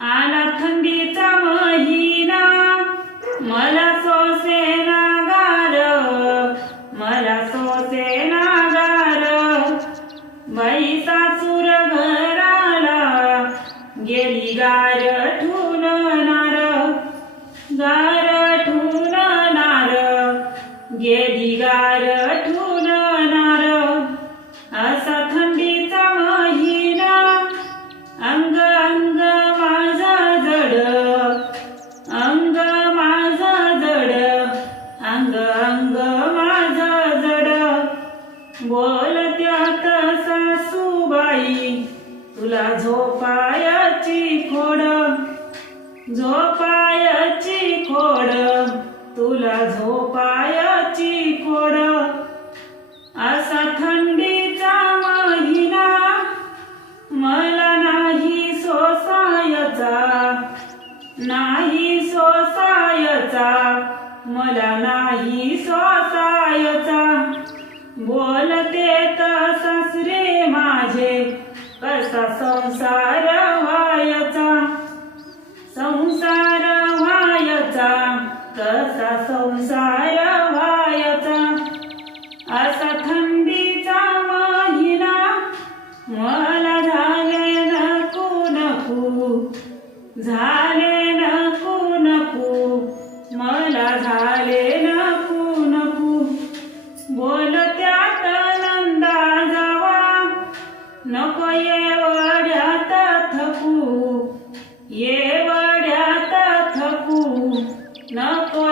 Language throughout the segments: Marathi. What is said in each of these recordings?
आला थंडीचा महिना. मला सोसेना गार मला सोसेना गार बाई सासूर घराला गेली गार ठून नार. गार ठून नार. गेली आई तुला झोपायाची खोड. झोपायाची खोड तुला झोपायाची खोड. असा थंडीचा महिना मला नाही सोसायचा. नाही सोसायचा मला नाही सोसायचा. बोला संसार व्हायचा संसार व्हायचा कसा संसार व्हायचा असा थंडीचा महिना मला झाले नको नको झाले नको नको मला झाले नको नको. बोलत्यात नंदा जावा नको ये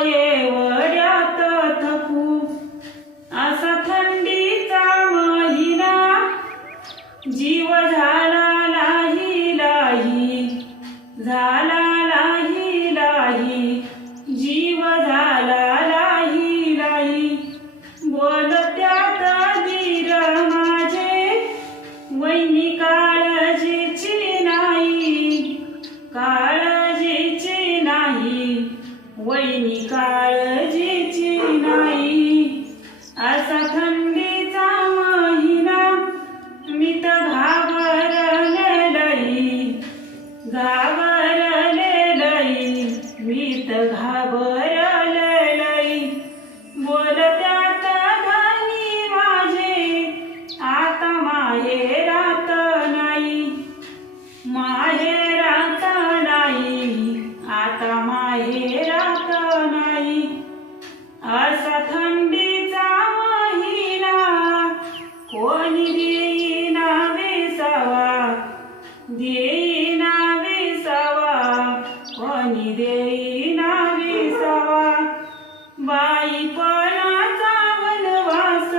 येवड्यात एवढ्यात थकू. असा थंडीचा महिना. जीव झाला नाही लाही झाला 欢你干 असा थंडीचा महिना कोणी देईना विसावा देईना विसावा कोणी देईना विसावा बाई पणाचा वनवास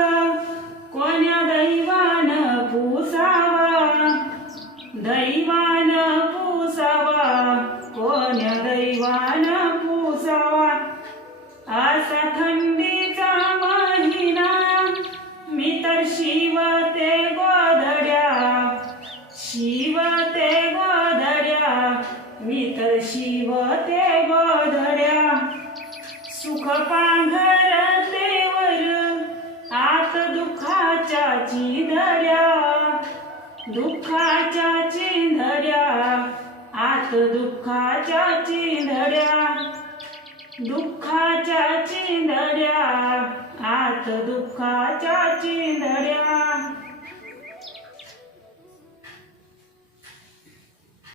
कोण्या दैवान पुसावा दैवान पुसावा कोण्या दैवान पुसावा. असा थंडीचा महिना. मी तर शिवते गोधड्या. शिवते गोधड्या. मी तर शिवते गोधड्या. सुख पांघरते वर आत दुःखाच्या चिंधड्या दुःखाच्या चिंधड्या आत दुःखाच्या चिंधड्या दुःखाच्या चिंदड्या आत दुःखाच्या चिंदड्या.